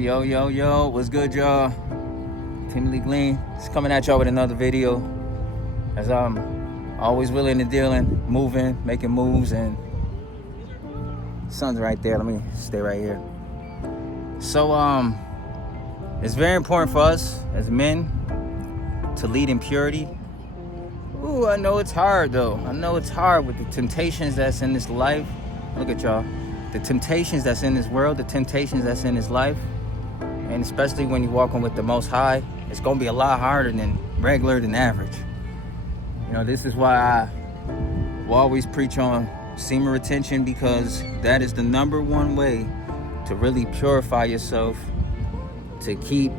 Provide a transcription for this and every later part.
Yo, what's good, y'all? Timothy Glean is coming at y'all with another video, as I'm always willing to deal and moving, making moves, and sun's right there. Let me stay right here. So it's very important for us as men to lead in purity. Ooh, I know it's hard though. I know it's hard with the temptations that's in this life. Look at y'all. The temptations that's in this world, the temptations that's in this life, and especially when you're walking with the Most High, it's going to be a lot harder than regular, than average. You know, this is why I will always preach on semen retention, because that is the number one way to really purify yourself, to keep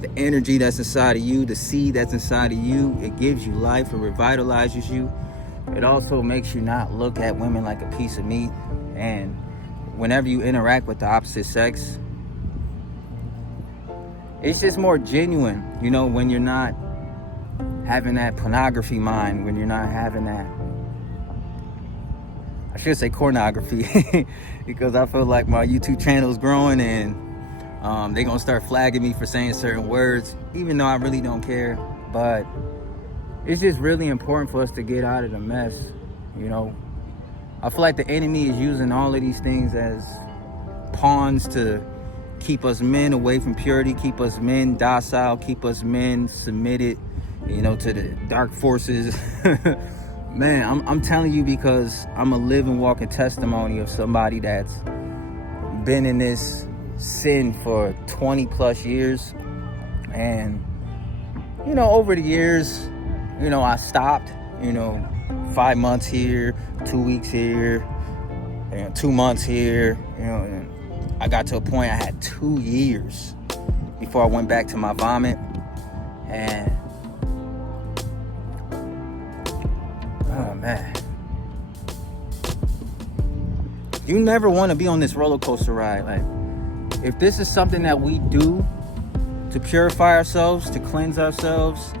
the energy that's inside of you, the seed that's inside of you. It gives you life, it revitalizes you. It also makes you not look at women like a piece of meat. And whenever you interact with the opposite sex, it's just more genuine, you know, when you're not having that pornography mind, when you're not having that, I should say pornography, because I feel like my YouTube channel is growing and they're gonna start flagging me for saying certain words, even though I really don't care. But it's just really important for us to get out of the mess, you know. I feel like the enemy is using all of these things as pawns to keep us men away from purity, keep us men docile, keep us men submitted, you know, to the dark forces. Man, I'm telling you, because I'm a living, walking testimony of somebody that's been in this sin for 20 plus years. And, you know, over the years, you know, I stopped, you know, 5 months here, 2 weeks here, you know, 2 months here, you know, and I got to a point I had 2 years before I went back to my vomit. And oh man, you never want to be on this roller coaster ride. Like, if this is something that we do to purify ourselves, to cleanse ourselves,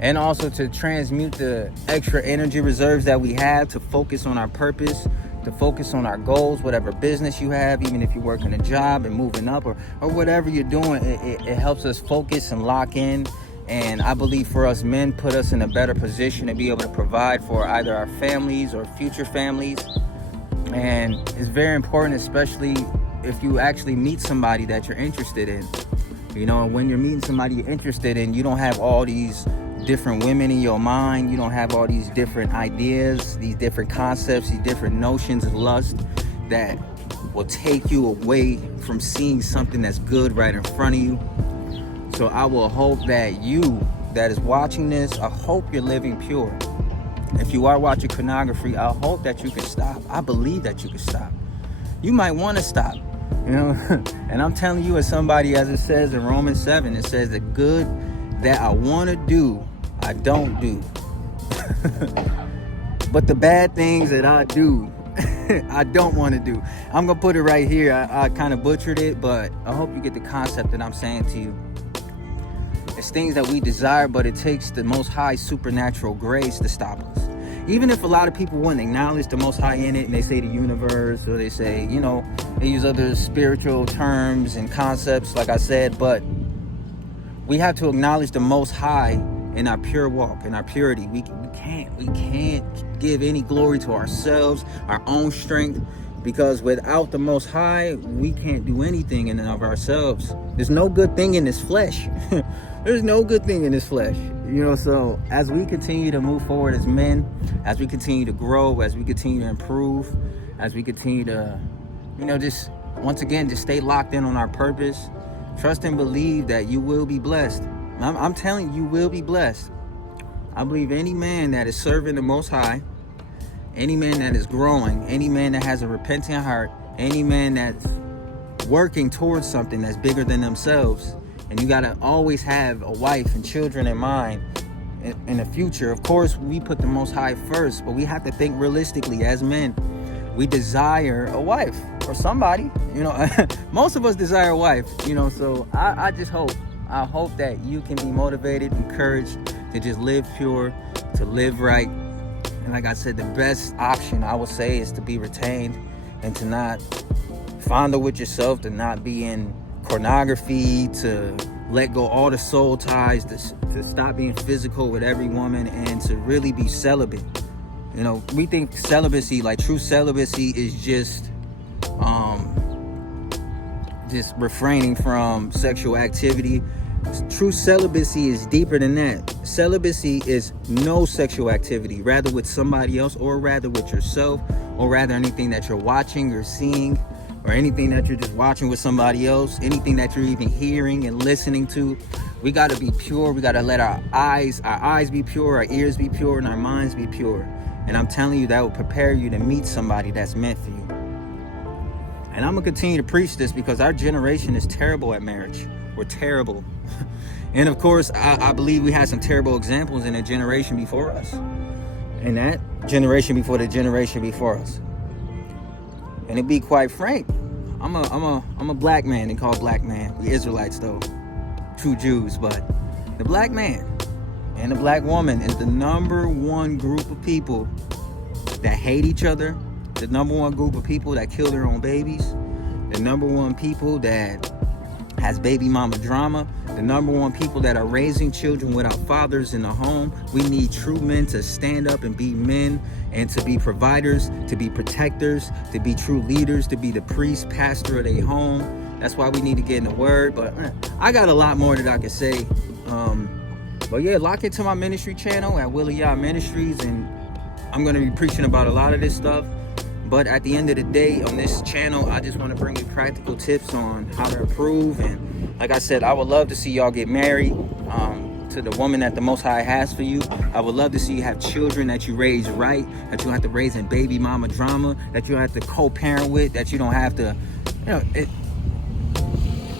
and also to transmute the extra energy reserves that we have, to focus on our purpose, to focus on our goals, whatever business you have, even if you're working a job and moving up, or whatever you're doing, it helps us focus and lock in. And I believe for us men, put us in a better position to be able to provide for either our families or future families. And it's very important, especially if you actually meet somebody that you're interested in. You know, when you're meeting somebody you're interested in, you don't have all these different women in your mind. You don't have all these different ideas, these different concepts, these different notions of lust that will take you away from seeing something that's good right in front of you. So I will hope that you that is watching this, I hope you're living pure. If you are watching pornography, I hope that you can stop. I believe that you can stop. You might want to stop, you know. And I'm telling you, as somebody, as it says in Romans 7, it says the good that I want to do, I don't do. But the bad things that I do, I don't want to do. I'm going to put it right here. I kind of butchered it, but I hope you get the concept that I'm saying to you. It's things that we desire, but it takes the Most High supernatural grace to stop us. Even if a lot of people wouldn't acknowledge the Most High in it, and they say the universe, or they say, you know, they use other spiritual terms and concepts, like I said, but we have to acknowledge the Most High in our pure walk, in our purity. We can't give any glory to ourselves, our own strength, because without the Most High, we can't do anything in and of ourselves. There's no good thing in this flesh. There's no good thing in this flesh, you know. So as we continue to move forward as men, as we continue to grow, as we continue to improve, as we continue to, you know, just once again, just stay locked in on our purpose, trust and believe that you will be blessed. I'm telling you, you will be blessed. I believe any man that is serving the Most High, any man that is growing, any man that has a repentant heart, any man that's working towards something that's bigger than themselves, and you gotta always have a wife and children in mind in the future. Of course, we put the Most High first, but we have to think realistically as men. We desire a wife or somebody, you know. Most of us desire a wife, you know. So I hope that you can be motivated, encouraged to just live pure, to live right. And like I said, the best option I would say is to be retained and to not fondle with yourself, to not be in pornography, to let go all the soul ties, to stop being physical with every woman, and to really be celibate. You know, we think celibacy, like true celibacy, is just refraining from sexual activity. True celibacy is deeper than that. Celibacy is no sexual activity, rather with somebody else, or rather with yourself, or rather anything that you're watching or seeing, or anything that you're just watching with somebody else, anything that you're even hearing and listening to. We got to be pure. We got to let our eyes be pure, our ears be pure, and our minds be pure. And I'm telling you, that will prepare you to meet somebody that's meant for you. And I'm going to continue to preach this because our generation is terrible at marriage. We're terrible. And of course, I believe we had some terrible examples in the generation before us. And that generation before the generation before us. And to be quite frank, I'm a black man. They call black man. We Israelites though. True Jews. But the black man and the black woman is the number one group of people that hate each other. The number one group of people that kill their own babies. The number one people that has baby mama drama. The number one people that are raising children without fathers in the home. We need true men to stand up and be men, and to be providers, to be protectors, to be true leaders, to be the priest, pastor of their home. That's why we need to get in the word. But I got a lot more that I could say. But yeah, lock into my ministry channel at Willie Yah Ministries, and I'm going to be preaching about a lot of this stuff. But at the end of the day, on this channel, I just want to bring you practical tips on how to improve. And like I said, I would love to see y'all get married to the woman that the Most High has for you. I would love to see you have children that you raise right, that you don't have to raise in baby mama drama, that you don't have to co-parent with, that you don't have to, you know,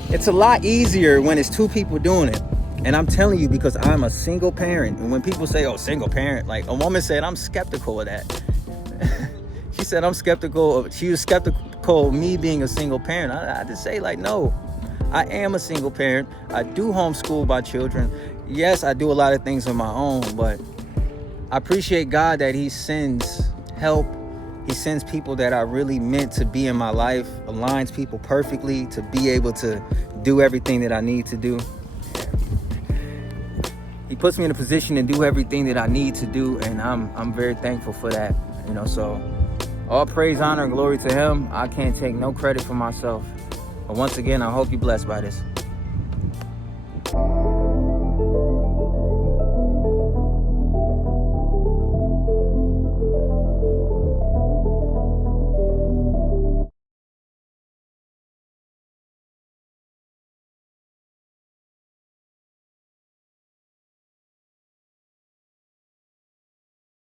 it's a lot easier when it's two people doing it. And I'm telling you, because I'm a single parent. And when people say, oh, single parent, like a woman said, I'm skeptical of that. She said, she was skeptical of me being a single parent. I just say, like, no, I am a single parent. I do homeschool my children. Yes, I do a lot of things on my own, but I appreciate God that he sends help. He sends people that are really meant to be in my life, aligns people perfectly to be able to do everything that I need to do. He puts me in a position to do everything that I need to do, and I'm very thankful for that. You know, so all praise, honor, and glory to him. I can't take no credit for myself. But once again, I hope you're blessed by this.